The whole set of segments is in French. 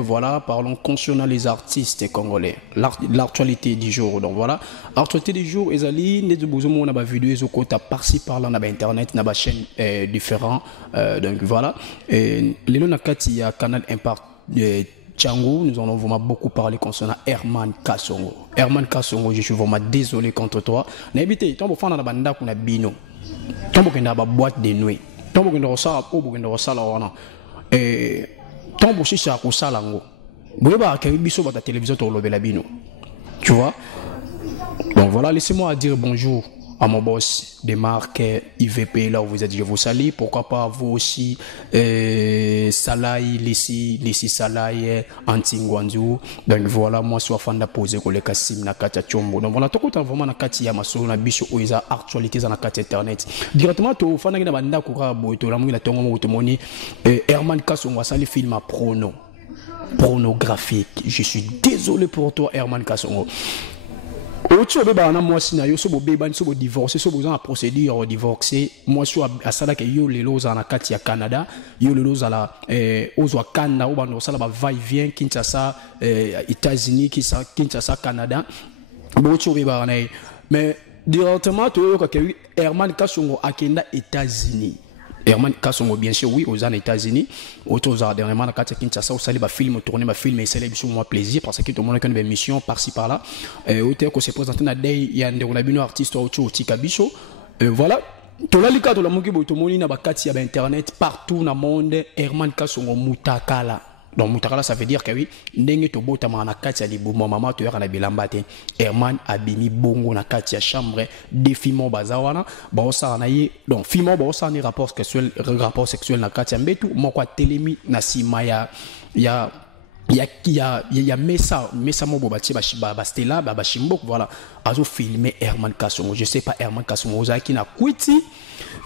Voilà, parlons concernant les artistes congolais. L'actualité du jour. Donc voilà, l'actualité du jour, Ezali, nous avons une vidéo par-ci par-là, sur internet, sur des chaînes différentes. Donc voilà, les il y a Canal Impact Tchangou, nous en avons vraiment beaucoup parlé concernant Herman Kasongo. Herman Kasongo, je suis vraiment désolé contre toi. N'habitez, tant que vous avez banda qu'on a bino, tant que vous avez boîte de nuit, tant que vous avez ça, vous avez ça là, et tant que vous avez ça là, vous avez ça la télévision pour le bino. Tu vois? Donc voilà, laissez-moi dire bonjour à mon boss des marques IVP, là où vous êtes, je vous salue. Pourquoi pas vous aussi, Salaï, Lissi Salaï, Antingwanzu. Donc voilà, moi, je suis fan de poser pour les Kassim, na Katia Chombo. Donc voilà, tout le temps, vraiment, na Katia Yamaso, na Bicho, Oiza, actualité, na Katia Internet. Directement, tu fan de Banda Koura, Boito, la Mouina Tongo, Otomoni, Herman Kasongo, ça, les films à pornographique. Je suis désolé pour toi, Herman Kasongo. Au-dessus de moi, si na yo so bébé so divorcer, so besoin procédure divorcer, moi je suis à ça que yo les lots en Akatia Canada, yo les lots à la aux Canada ou bando ça là va et vient Kinshasa États-Unis Kinshasa Canada. Au-dessus de mais directement tu vois que Herman Kasongo akenda États-Unis. Herman Kasongo, bien sûr, oui, aux États-Unis. Autour dernièrement, dans Kinshasa, où va film, tourner ma film, et c'est sur moi plaisir, parce que tout le monde a une mission par-ci par-là. Auteur que c'est présenté dans Day, il y a un artiste au Tikabicho. Voilà. Tout le cas de la Moki Botomoni, na bakati ya internet, partout dans le monde, Herman Kasongo Mutakala. Donc Mutakala, ça veut dire que oui, ndenge to bota na kati ya libumo mama to yaka na bilamba te. Herman abimi bongo na kati ya chambre défi mo bazawana ba osa na ye. Donc fimo ba osa ni rapport sexuel na kati ya mbetu moko telemi na sima ya mesa mo bobati ba stela ba shimbok voilà azo filmer Herman Kasongo. Je sais pas Herman Kasongo ozaki na kwiti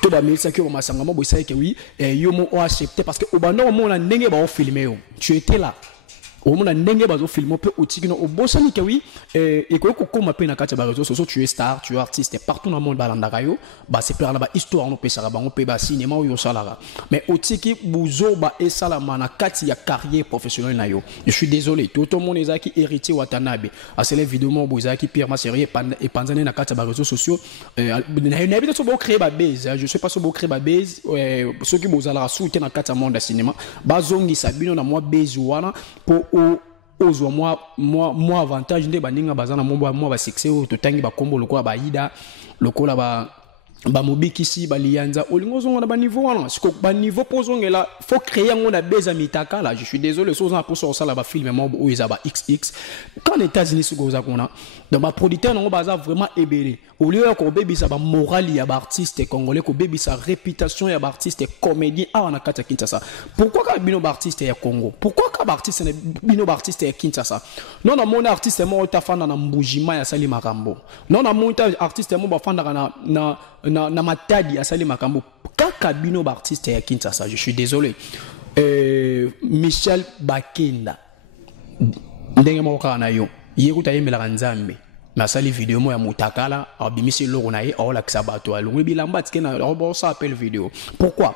to ba melisa ki o masanga mo boisa ke oui yo mo o accepter parce que au bando mo na ndenge ba o filmer yo tu étais là au monde ndenge ba zo filmer peu otiki no o bosani ke oui et ko koma pe na kati ba réseaux sociaux tu es star tu es artiste partout dans le monde balanda yo ba c'est per na ba histoire no pesaka bango pe ba cinéma yo salara mais otiki buzo ba esala mana kati ya carrière professionnelle na yo. Je suis désolé tout le monde ezaki héritier Watanabe a c'est les vidéos mo bozaki Pierre Masserie et panzane na kati ba réseaux sociaux na bi to bo créer ba base je sais pas so bo créer ba base ceux qui bozala soutenir na kati ya monde cinéma ba zongi sabino na moi base wana pour ozo moi avantage nde baninga bazana moi ba succès to tangi ba kombo lokola ba ida lokola ba mobikisi ba lianza olingo zonga na ba niveau wana siko ba niveau pozongela faut créer ngona beza mitaka là. Je suis désolé so za pour ça la ba film mo o iza ba XX quand les États-Unis siko za kona donc ba producteur ngo baza vraiment ébélé au lieu ko bebisa ba morale ya ba artiste congolais ko bebisa réputation ya ba artiste comédien a na kata Kinshasa. Pourquoi ka bino ba artiste ya Congo, pourquoi ka ba artiste na bino ba artiste ya Kinshasa non na mon artiste mo ta fanda na mbujima ya sali makambo non na mon artiste mo ba fanda na matadi ya sali makambo kaka bino ba artiste ya Kinshasa. Je suis désolé Michel Bakenda ndenge mo kana yo yekuta yemela nzambe na sali vidéo mo ya Mutakala abimisi loro na ye ola kisabato alungu bilamba tikena robo ça appelle vidéo. Pourquoi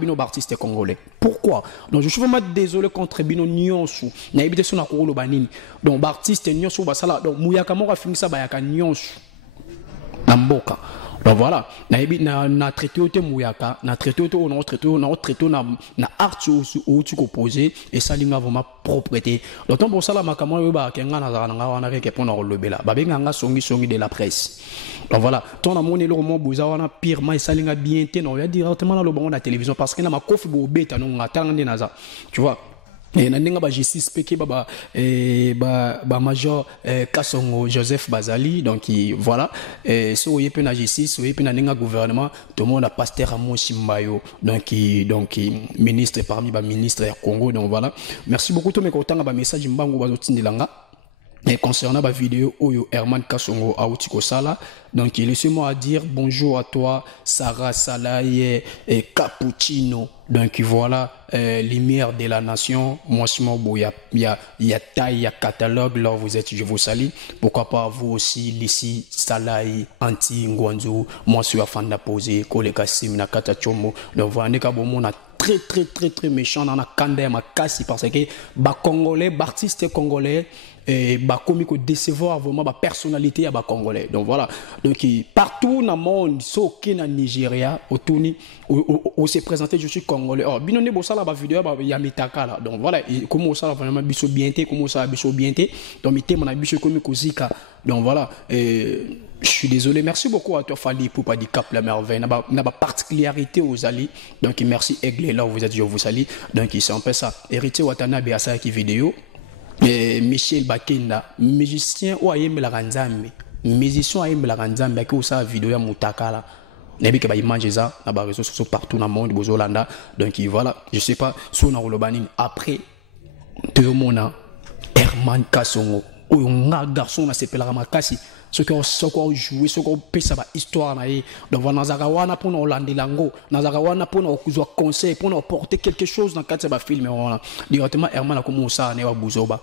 bino artiste congolais? Pourquoi? Donc je suis vraiment désolé contre bino nyonsu na ebite sona ko lo banini donc artiste nyonsu basala donc muyaka mo ka fingisa bayaka nyonsu na mboka. Donc voilà, na traité au mouyaka, na traité au na traité na art au tu composé et ça linga vraiment propreté. Donc pour ça la makamo yo ba kenga na zana wana ke pona le bela. Ba benga nga songi de la presse. Donc voilà, ton amone le roman boza wana pire ma ça linga bien té non, ya directement dans le bon de la télévision parce que na makofi bo beta non ngata ngende naza. Tu vois? Et na ba J6 peke ba major Kasongo Joseph Bazali donc voilà so yepe na J6 so yepe na ninga gouvernement tout le monde a pasteur Amon Simbayo donc ministre parmi ba ministre ya Congo. Donc voilà, merci beaucoup to me ko tanga ba message mbango bazotindilanga Et concernant ma vidéo, Oyo Herman Kasongo Aoutiko Sala, donc laissez-moi dire bonjour à toi, Sarah Salaye et Cappuccino. Donc voilà, lumière de la nation. Moi, il y a taille, il y a catalogue. Là, vous êtes, je vous salue. Pourquoi pas vous aussi, Lissi, Salaye, Anti, Ngwanzo. Moi, je suis fan de poser, Koleka Sim, Nakata Chomo. Donc voilà, on a très méchant dans la Kanda ma casse parce que les Congolais, les artistes congolais, et comme il décevoir vraiment la personnalité à congolais. Donc voilà, donc partout dans le monde, sauf au Nigeria, au s'est présenté je suis congolais. Oh, binone bossa la vidéo il y a mitaka là. Donc voilà, comment ça vraiment biso bienté, comment ça biso bienté. Donc mi mon biso comme kozika. Donc voilà, je suis désolé, merci beaucoup à toi Fali pour pas dire cap la merveille. N'a pas particularité aux alliés. Donc merci Aigle là où vous êtes, je vous salue. Donc c'est un peu ça. Héritier Watanabe à ça qui vidéo. Michel Bakenda, musicien ou aïe la ranzambe, musicien aïe la ranzambe, qui a vidéo à Moutakala. N'abi que image ça, na ba réseaux sociaux partout dans le monde, Bozolanda. Donc voilà, je sais pas, sur na Rolobanin après, tout le monde Herman Kasongo, ou un garçon na s'appelle Ramakasi. Ce qui ont joué, ce qui ont fait sa histoire. Donc, Nazarawana pour nous Hollande Lango, Nazarawana pour nous conseil, pour nous porter quelque chose dans le cadre de ce film. Directement, Herman a commencé à faire Bouzoba.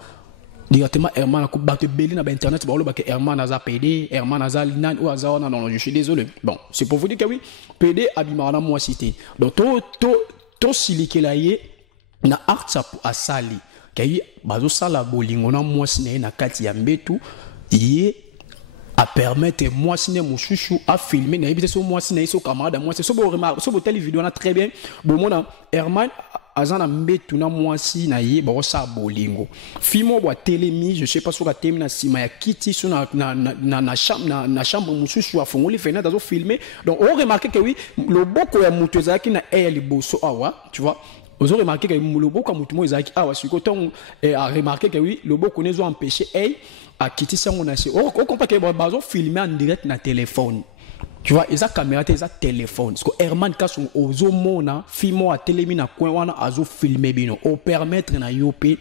Directement, Herman a battu Belly dans Internet. Herman a PD, Herman a Linan ou Azana. Non, je suis désolé. Bon, c'est pour vous dire que oui, PD a bimana moi cité. Donc, tout siliké là, na art à Sali. Kayi, bazo sala bolingo na moi siné na kati ya mbetu, yé à permettre moi ciné mon chouchou à filmer na ebité so moi ciné so camarade moi c'est so bo remarque so bo telle vidéo na très bien bon mon Herman azana mbetu na moi si na ye ba sa bolingo fimo bo télémi je sais pas sur la thème na sima ya kiti so na chambre mon chouchou a fongoli fenêtre zo filmer donc on remarque que oui le boko ya mutu ezaki na air liboso awa tu vois. Vous avez remarqué que le boko a mutu mo ezaki awa sur côté a remarqué que oui le boko nezo empêcher à quitter ça on a c'est on comprend que bazo filmer en direct na téléphone tu vois et ça caméra et ça téléphone parce que Herman Kasongo ozo mona filmo a télémi na coin wana azo filmer bino au permettre na yopé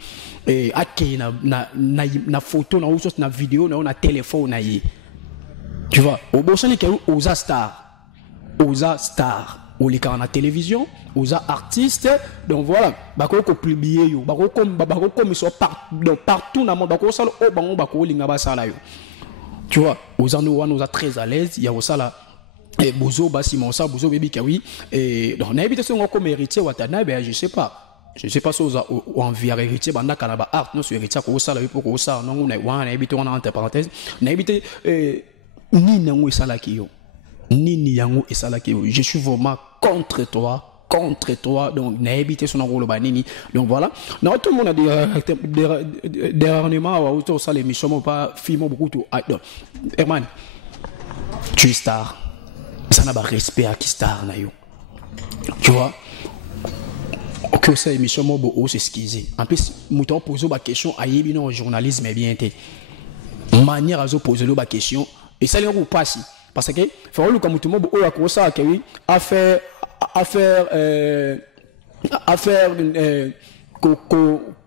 akei na photo na ou na vidéo na téléphone na yi tu vois au bosani que oza star ou les cas na télévision aux artistes donc voilà bako ko publier yo bako comme ils sont partout dans le monde bako sala o bango bako linga ba sala yo tu vois aux ano nous a très à l'aise il y a ça là et bozo ba simon ça bozo bebi ka oui et donc na habitation comme héritier Watanabe je sais pas si vous envie héritier banda kanaba art non sur héritier ko sala pour ko ça non on a wana habité on entre parenthèse na habité ni nango sala ki yo ni yango sala ki yo je suis vraiment contre toi donc n'habiter son rôle banini donc voilà non tout le monde a dit dernièrement autour ça l'émission pas film beaucoup tout Herman tu es star ça n'a pas respect à qui star na yo tu vois que ça émission mo bo s'excuser en plus mouton poser ba question à yebi non journalisme bien été manière à poser le ba question et ça les ou pas si parce que faut le comme tout le monde o a ça que oui affaire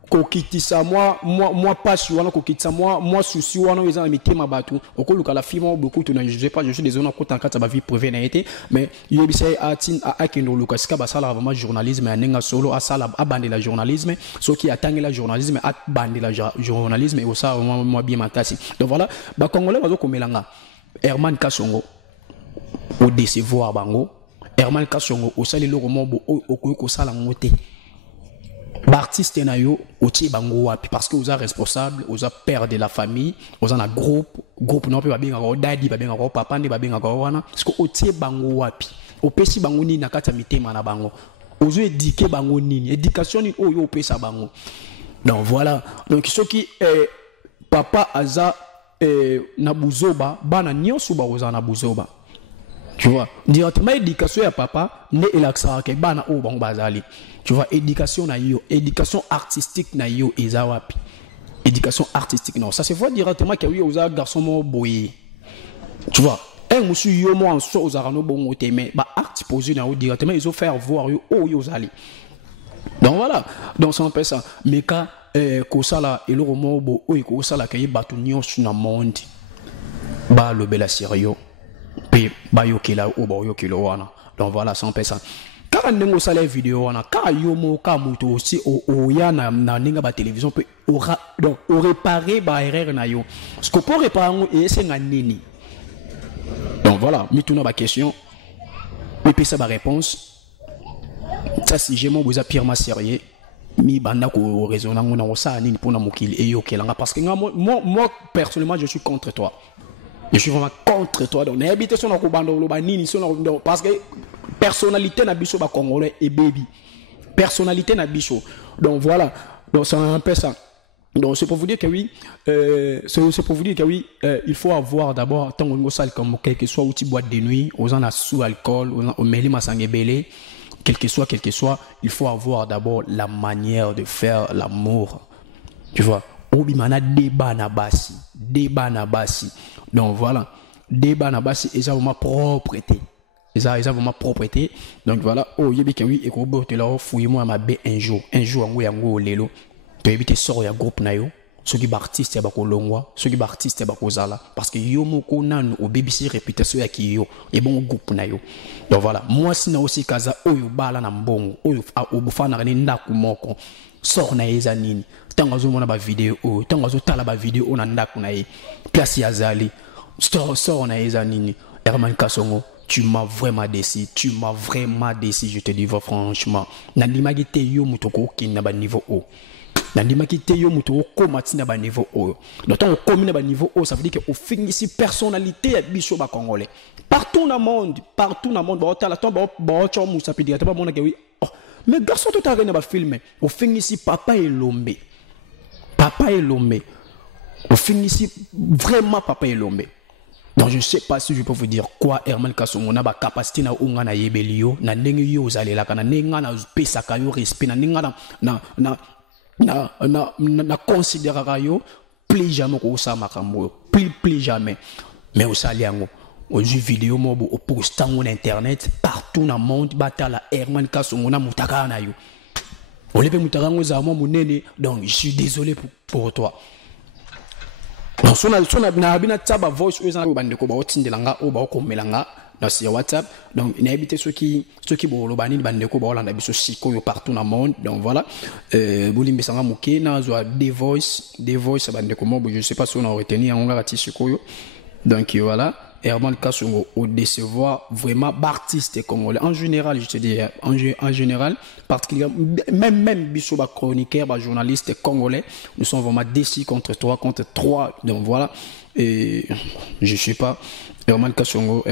kokitisa moi pas sur wana kokitisa moi souci wana ils ont mis ma bateau au coup la fille beaucoup tu ne sais pas je suis désolé en côté en cas ma vie privée n'a été mais il y a atin a kendo lukaska ba sala vraiment journalisme nenga solo a sala a bande la journalisme ce qui attend la journalisme a bande la journalisme et au ça moi bien matasi donc voilà ba congolais bazo komelanga Herman Kasongo au décevoir bango Herman Kasongo au sali le roman au ko sala ngote artiste na yo oti bango wapi parce que vous êtes responsable vous êtes père de la famille vous êtes un groupe non peut ba benga ko daddy ba benga ko papa ndi ba benga ko wana parce que oti bango wapi opesi bango nini na kata mitema na bango ozo éduquer bango nini éducation ni oyo opesa bango donc voilà donc ce qui papa aza na buzoba bana nyonso ba oza na buzoba tu vois directement éducation ya papa ne elaxa ke bana o bango bazali tu vois éducation na yo éducation artistique na yo ezawapi éducation artistique non ça se voit directement que oui oza garçon mo boye tu vois un monsieur yo mo en so oza no bongo te mais ba art posé na yo directement ils ont faire voir yo o yo zali donc voilà donc c'est un peu ça mais quand kosala eloko mo bo oyo kosala ke bato nyonso na monde ba lobela sérieux pe ba yokela o ba yokela wana. Donc voilà, sans ça. Quand on a une vidéo, quand yomo ka moto aussi o ya na ninga ba télévision peut aura donc o réparer ba erreur na yo. Ce que pour réparer et c'est nini. Donc voilà, mi tuna ba question. Mi pesa ba réponse. Ça si j'ai mon besoin purement sérieux. Mi banda ko raisonner ngona ça nini pour na mokili et yo kelanga parce que moi personnellement je suis contre toi. Je suis vraiment contre toi. Donc n'habite sur na ko banda lo ba nini sur parce que personnalité na biso ba congolais et baby personnalité na biso. Donc voilà, donc c'est un peu ça. Donc c'est pour vous dire que oui c'est pour vous dire que oui il faut avoir d'abord tant on sale comme quel que soit outil boîte de nuit aux en a sous alcool au meli masangebele quel que soit il faut avoir d'abord la manière de faire l'amour, tu vois. Obimana débat na basi donc voilà débat na basi et ça vraiment propreté. Ça vraiment propreté. Donc voilà, oh yebika oui et ko bote la fouille moi ma be un jour ngo yango lelo to ebite sort ya groupe na yo ceux qui artiste ya bako longwa ceux qui artiste ya bako zala parce que yo moko nanu au BBC réputation ya ki yo et bon groupe na yo. Donc voilà, moi sina aussi kaza oyo bala na mbongo oyo obufana ni ndaku moko sort na eza nini tango zo mona ba vidéo o tango zo tala ba vidéo na ndaku na ye place ya zali sort na eza nini. Herman Kasongo, tu m'as vraiment déçu, je te dis franchement. Nandimaki te yo mutoko ki na ba niveau haut. Nandimaki te yo mutoko komati na ba niveau haut. Donc on comme na ba niveau haut, ça veut dire que au fin ici personnalité ya biso ba congolais. Partout dans le monde, ba otala ton ba cho musa pidi ta ba mona ke oui. Oh, mais garçon tout arena ba filmer. Au fin ici papa est lombe. Au fin ici vraiment papa est lombe. Donc je ne sais pas si je peux vous dire quoi Herman Kasongo na ba capacité na unga na yebelio na ndenge yo zalela kana nenga na pesa ka yo respect na nenga na considérer yo plus jamais ko sa makambo plus jamais mais au saliango au jeu vidéo mo au postant sur internet partout dans le monde batala Herman Kasongo na mutaka na yo olepe mutaka ngo za mo munene. Donc je suis désolé pour toi. Donc si on a taba voice aux gens bande ko ba otindelanga o ba ko melanga na sur WhatsApp. Donc il a évité ceux qui bolobani bande ko ba olanda biso siko yo partout dans le monde. Donc voilà bolimbe sanga muke na zo des voice bande ko mo je sais pas si on a retenu on ga ti siko yo. Donc voilà Herman Kasongo au décevoir vraiment artiste congolais en général, je te dis en général particulièrement même biso ba chroniqueur ba journaliste congolais nous sommes vraiment déçus contre toi. Donc voilà et je sais pas Herman Kasongo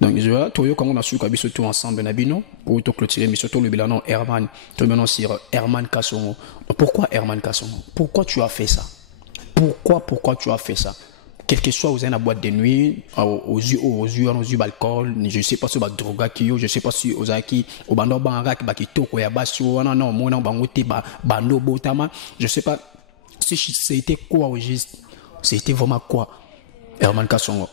donc je vois toyo quand on a su ka biso tout ensemble na bino pour to clôturer mais surtout le bilan Herman tout maintenant sur Herman Kasongo. Pourquoi Herman Kasongo? Pourquoi tu as fait ça? Pourquoi tu as fait ça? Quel que soit aux la boîte de nuit, aux yeux d'alcool, je sais pas si c'est droga qui yo, je sais pas si aux aki, au bando banga qui baki toko ya basu, non, moi non bangote bando botama, je sais pas si c'était quoi au juste, c'était vraiment quoi. Herman Kasongo.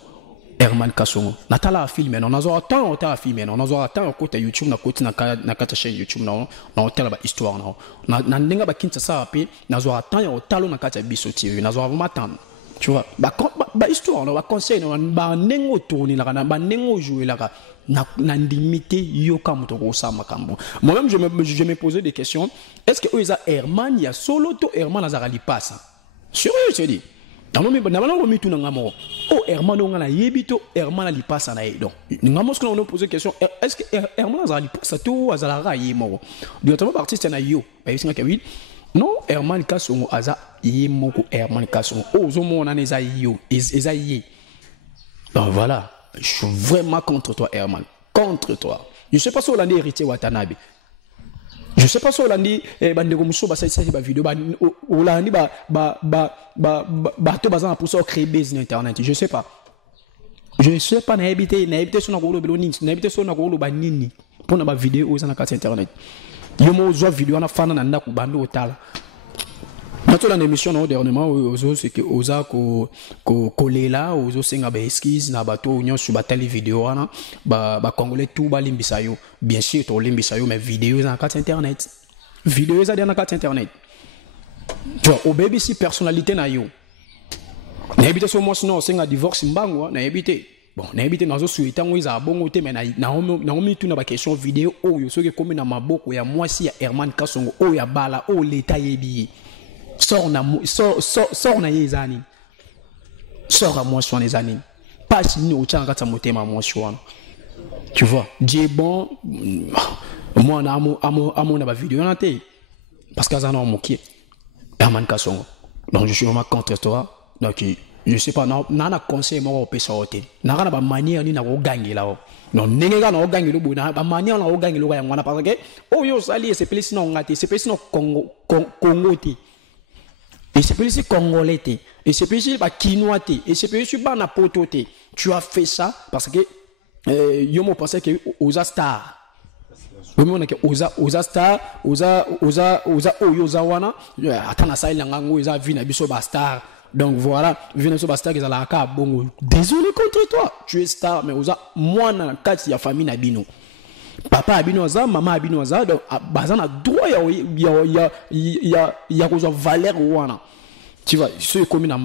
Natala a filmé, on a zo attend à filmer, on a zo attend côté YouTube na côté na kata chaîne YouTube na hôtel ba histoire na ndinga ba kinta sa api, na zo attend au talo na kata biso TV, na zo vraiment attendre. Tu vois, histoire, on va conseiller, on va nengo tourner là, on va nengo jouer là, na limité yoka mutoko sa makambo. Moi-même, je me posais des questions. Est-ce que eux Herman, il y a solo to Herman azarali passe? Sérieux, je te dis. Dans le même tout n'angamo. Oh Herman on a yebito Herman ali passe na donc. N'angamo ce que on a posé question. Est-ce que Herman azarali passe to azalara yemo? Directement artiste na yo. Bah ici nga oui. Non, Herman Kasongo aza yemoko Herman Kasongo. Oh, zomo on a eza yo, eza yé. Donc voilà, je suis vraiment contre toi Herman, contre toi. Je sais pas si on a héritier Watanabe. Je sais pas si on a dit bandeko muso ba ça ba vidéo ba on a dit ba to bazana pour ça créer business internet. Je sais pas na habité sur na ko lo beloni, na habité sur na ko lo ba nini pour na ba vidéo aux na carte internet. Yomo zo vidéo na fana na ndaku bando otala. Maintenant dans l'émission non dernièrement ozo c'est que oza ko kolela ozo senga ba esquisse na bato onyo su batali vidéo ana ba congolais tout ba limbisa yo bien sûr to limbisa yo mais vidéo na carte internet. Vidéo za na carte internet. Tu vois, au baby si personnalité na yo. Na habité so moi sinon c'est un divorce mbango na habité. Bon, na habité na zo souhaiter ngo iza bongo te mais na omi tout na ba question vidéo oyo soki comme na maboko ya moi si ya Herman Kasongo oyo ya bala o l'état yebi. Sors na yezani. Sors à moi sur les années. Pas si nous au tchanga motema moi sur. Tu vois, Dieu bon moi na amo na ba vidéo na te parce que ça na moqué. Herman Kasongo. Donc je suis vraiment contre toi. Donc je sais pas na conseil moi au pesa hotel. Na kana ba manière ni na ko gagner là. Non nenga na ko gagner lo bona ba manière na ko gagner lo ya ngwana parce que oh yo sali c'est plus non ngati c'est plus non Congo te. Et c'est plus congolais te. Et c'est plus ba quinois te. Et c'est plus ba na poto te. Tu as fait ça parce que yo mo pensais que oza star. On a que oza star, oza oyoza wana atana sa ilanga ngo oza vina biso ba star. Donc voilà, vina biso ba star que la ka bongo. Désolé contre toi, tu es star mais oza mwana kati ya famille na bino. Papa abino aza, maman abino aza, donc bazana droit ya ko valeur wana. Tu vois, ce comme na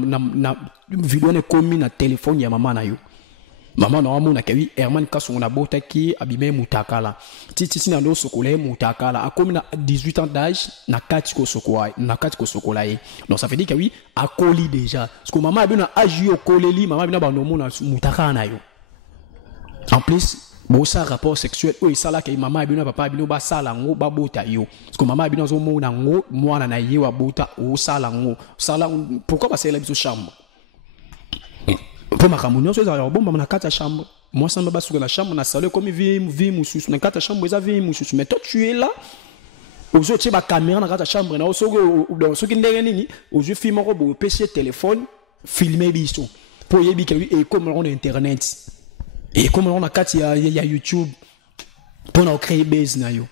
vidéo ne comme na téléphone ya maman na yo. Maman na amona ke wi Herman Kasongo na botaki abime mutakala. Titi na ndo sokole mutakala. A comme na 18 ans d'âge na kati ko sokola ye. Donc ça veut dire que oui, a coli déjà. Parce que maman abino agi au koleli, maman abino ba no mona mutakala na yo. En plus, bosa rapport sexuel o isala ke maman abino papa abino ba sala ngo ba bota yo. Parce que maman abino zo mona ngo mwana na ye wa bota o sala ngo. Sala pourquoi ba sala biso chambre? Pour ma camouflage, ils ont bon, ma carte à chambre. Moi, ça me bat sur la chambre, on a salé comme vie moussous. On a carte à chambre, ils avaient moussous. Mais toi, tu es là. Aux autres, tu as la caméra dans la carte à chambre. Dans ce qui n'est rien, aux autres, filmer au PC, téléphone, filmer biso. Pour y aller, et comme on a Internet. Et comme on a carte, il y a YouTube. Pour nous créer base, na yo.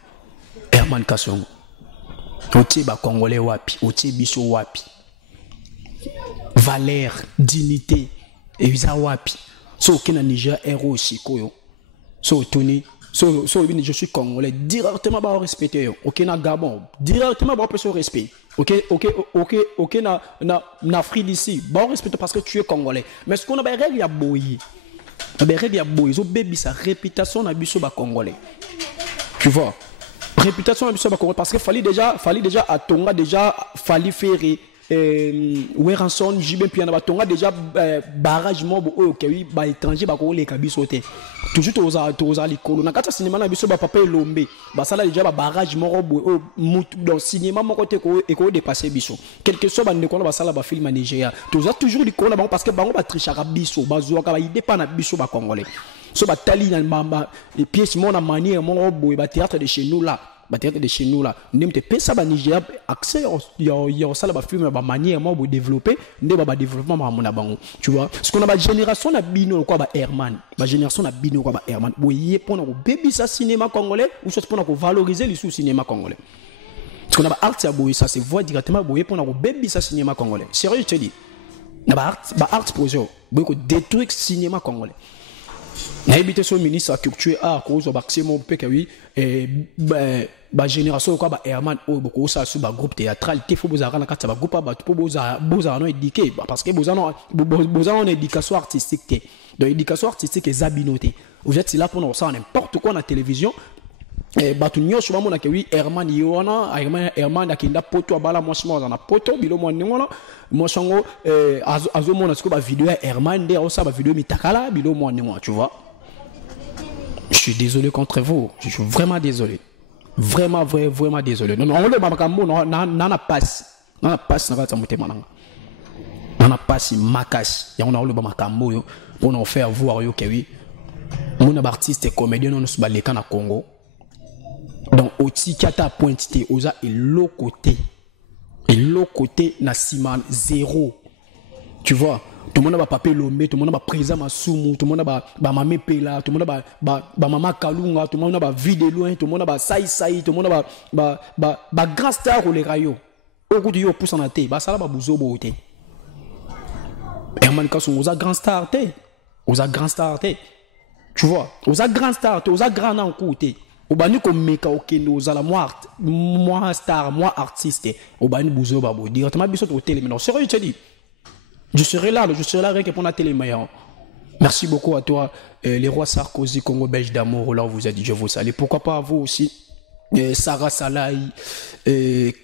Herman Kasongo. Otie ba Congolais wapi. Otie biso wapi. Valeur, dignité. Et ils ont wapi. So kena Niger héros aussi koyo. So Tony, so je suis congolais directement ba respecter yo. OK na Gabon, directement ba peut respect. OK na Afrique d'ici, ba respecter parce que tu es congolais. Mais ce qu'on a ba règle ya boyi. Ba règle ya boyi, so baby sa réputation na biso ba congolais. Tu vois? Réputation na biso ba congolais parce que fallait déjà à Tonga déjà fallait faire Weranson Jibin puis on a déjà barrage mobo au oui ba étranger ba ko les kabisoté toujours aux alikolo na kata cinéma na biso ba papa lombe ba sala déjà ba barrage morobo dans cinéma mon côté ko et ko dépasser biso quelque chose ba ndeko na ba sala ba film à Nigeria toujours likolo na parce que bango ba trichaka biso ba zo ka ba idée pas na biso ba congolais so ba tali na mamba et pièce mon na manière morobo ba théâtre de chez nous là. De chez nous là, n'aime pas ça, Nigeria accès il y a ça la film ba manière moi pour développer, ne ba développement ma mon abango, tu vois. Ce qu'on a ba génération na bino quoi ba Herman, ba génération na bino quoi ba Herman. Boye pour na baby ça cinéma congolais ou soit pour na valoriser le sous cinéma congolais. Ce qu'on a ba art ya boye ça c'est voix directement boye pour na baby ça cinéma congolais. Sérieux je te dis. Na ba art projet boye ko détruire cinéma congolais. Na habité sur ministre culture art cause au maximum pe que oui ba génération quoi ba Herman o boko ça sur ba groupe théâtral te faut bozara na kata ba groupe ba pour bozara no éduquer parce que bozana on éducation artistique te donc éducation artistique et zabinoté vous êtes là pour nous ça n'importe quoi na télévision batu nyosho bamona ke oui Herman yona Herman akinda poto abala mwashimo na poto bilo mwaningona mwashango azo mona siko ba vidéo ya Herman nde osa ba vidéo mitakala bilo mwaningwa tu vois. Je suis désolé contre vous, je suis vraiment désolé. Vraiment désolé. Non on le makambo na passe na kata motema nanga. Na passe makas ya on a le makambo yo pour nous faire voir yo ke oui mon artiste et comédien non se baleka na Congo. Donc oti kata pointité oza et l'autre côté na siman zéro. Tu vois, tout le monde va papier lombe, tout le monde va présent masumu, tout le monde va mamé pela, tout le monde va mama kalunga, tout le monde va vide loin, tout le monde va saï, tout le monde va grand star ou les rayos. Au coup de yo pousse en athée, bah ça là va bouzo boté. Herman Kasongo oza grand star té, tu vois, oza grand star té, oza grand en côté. Obani comme meka okendo ozala moi star, moi artiste. Obani bouzo babo directement biso au télé mais non sérieux tu dis. Je serai là rien que pour la télé meilleur. Merci beaucoup à toi les rois Sarkozy Congo belge d'amour là vous a dit je vous salue. Pourquoi pas à vous aussi Sarah Salai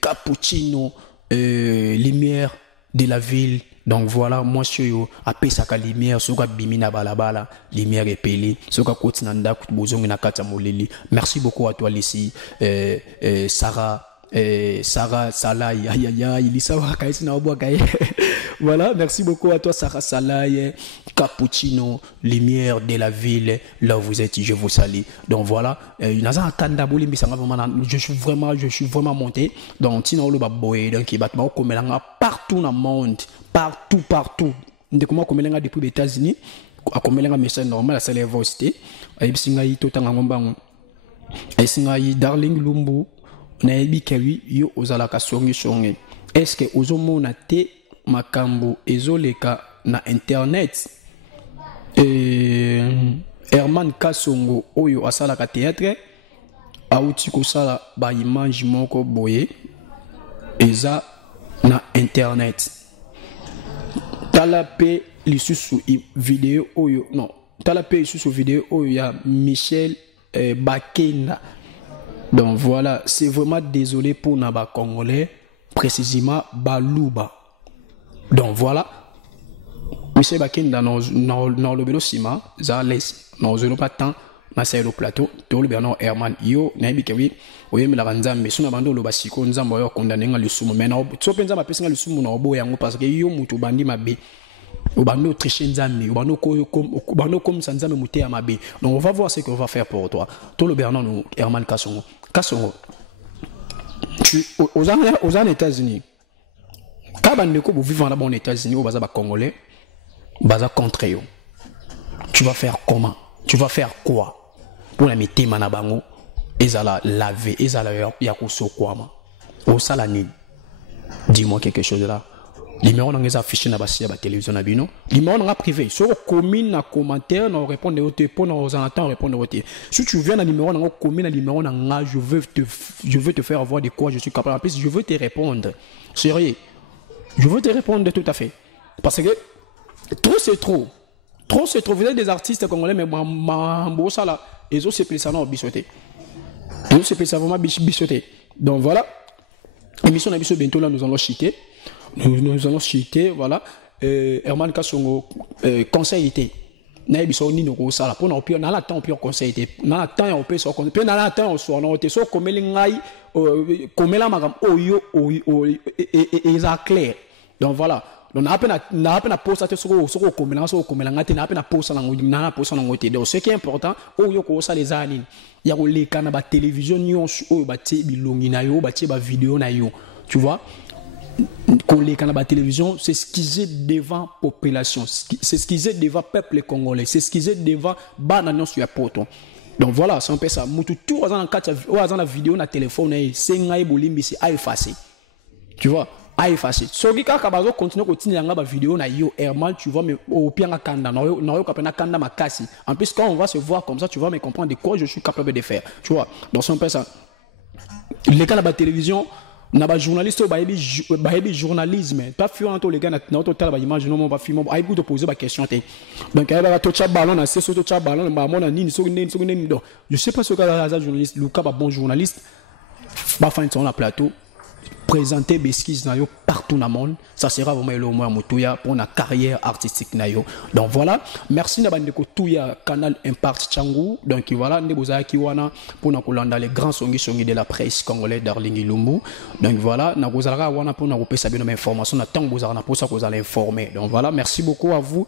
Cappuccino lumière de la ville. Donc voilà, moi je suis à Pesaka lumière, soka bimina balabala, lumière épelée, soka kotinanda kutbozongi na kata moleli. Merci beaucoup à toi ici, Sarah Salai, il ça va kaisi na obo kaye. Voilà, merci beaucoup à toi Sarah Salai, Cappuccino, lumière de la ville, là où vous êtes, je vous salue. Donc voilà, je suis vraiment monté. Donc tino lo baboy donc il bat partout dans le monde, partout. Ndeko mo komelenga depuis les États-Unis, a komelenga message normal à sa université. Ay bisinga yi totanga ngombango. Ay singa yi Darling Lumbu na yebi kewi yo ozala ka songi. Est-ce que ozomona te makambo ezoleka na internet Herman Kasongo oyo asala ka théâtre auti ko sala ba image moko boye eza na internet talape lisusu vidéo oyo non talape lisusu vidéo oyo ya Michel Bakenda. Donc voilà, c'est vraiment désolé pour naba congolais précisément Baluba. Donc voilà, Michel Bakenda dans le bureau Sima, Zales, dans le patin, dans le plateau, tout le Bernard Herman, yo, Nabi Kawi, oui, mais la Ranzam, mais son abandon le Basiko, nous avons condamné le sumo. Mais non, tu peux pas penser le sumo dans le boyango parce que yo, moutou bandi mabé, ou bando tricher nzambi, ou bando comme sanzame mouté à mabé. Donc on va voir ce qu'on va faire pour toi. Tout le Bernard Herman Kasongo. Tu aux États-Unis. Quand vous vivez aux États-Unis, au Baza Congolais, Baza contre eux. Tu vas faire comment? Tu vas faire quoi? Pour la mettre manabango, ezala laver, ezala yakuso kwama. Au salani. Dis-moi quelque chose là. Numéro dans les affiches na basi la télévision na bino. Numéro dans privé. Sur commune na commentaire, na répondre au téléphone, aux entend répondre au téléphone. Si tu viens dans numéro dans commune, numéro dans je veux te faire voir de quoi je suis capable. En plus, je veux te répondre. Sérieux. Je veux te répondre tout à fait. Parce que trop c'est trop. Trop c'est trop. Vous êtes des artistes congolais, mais ça là, ils ont se plaisir à bissoter. Ils ont se plaisir vraiment bissoter. Donc voilà. Émission na biso bientôt là, nous allons chiter. Nous allons citer, voilà, Herman Kasongo, conseillité. Na biso ni no sala pour na pire na la temps pire conseillité. Na la temps on peut so puis na la temps on so na te so komeli ngai komela magam oyo et ça clair. Donc voilà. Donc na peine poster te so komela ngate na peine poster na poster na ngote. Donc ce qui est important oyo ko sa les anines. Ya ko leka na ba télévision nyonso oyo ba ti bilongi na yo ba ti ba vidéo na yo. Tu vois? Collé à la télévision, c'est ce qu'ils est devant la population, c'est ce qu'ils est devant le peuple congolais, c'est ce qu'ils est devant bananion sur la porte. Donc voilà, c'est un peu ça. Tout la vidéo, na téléphone, c'est un bolimbi, c'est à effacer. Tu vois, à effacer. So qui quand bazo continue la vidéo na yo Herman, tu vois mais au pire na kanda, na yo kapena kanda makasi. En plus quand on va se voir comme ça, tu vas me comprendre de quoi je suis capable de faire. Tu vois, donc c'est un peu ça. Les cas de la télévision. Naba journaliste baebi journalisme pas fuant les gars na total ba image non ba film ba de poser ba question donc il va toucher ballon na c'est surtout toucher ballon ba mona nini so nini donc je sais pas ce gars là journaliste Luka ba bon journaliste ba fin sur la plateau présenter Beskis na yo partout dans le monde, ça sera vraiment le moins motuya pour la carrière artistique na yo. Donc voilà, merci na bandeko tuya canal Impact Tchangou. Donc voilà, ndeboza kiwana pour na kolanda les grands songi de la presse congolaise Darling Lumbu. Donc voilà, na kozalaka wana pour na kopesa bino information na tango bozala na pour ça kozala informer. Donc voilà, merci beaucoup à vous.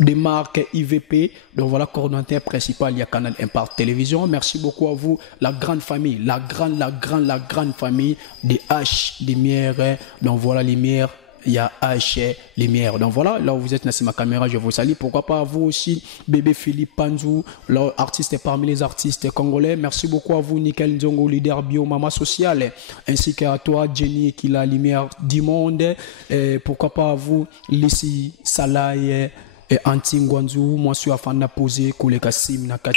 Des marques IVP, donc voilà, coordonnateur principal, il y a Canal Impact Télévision. Merci beaucoup à vous, la grande famille, la grande famille des H, des Mières. Donc voilà, les Mières, il y a H, les Mières. Donc voilà, là où vous êtes, c'est ma caméra, je vous salue. Pourquoi pas à vous aussi, bébé Philippe Panzou, l'artiste parmi les artistes congolais. Merci beaucoup à vous, Nickel Nzongo, leader bio, Mama Sociale, ainsi qu'à toi, Jenny, qui est la lumière du monde. Et pourquoi pas à vous, Lissi Salaye, et anti-ngwanzu moi suis afin de poser koleka sim na kat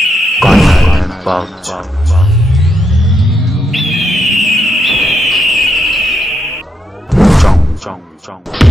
Chong.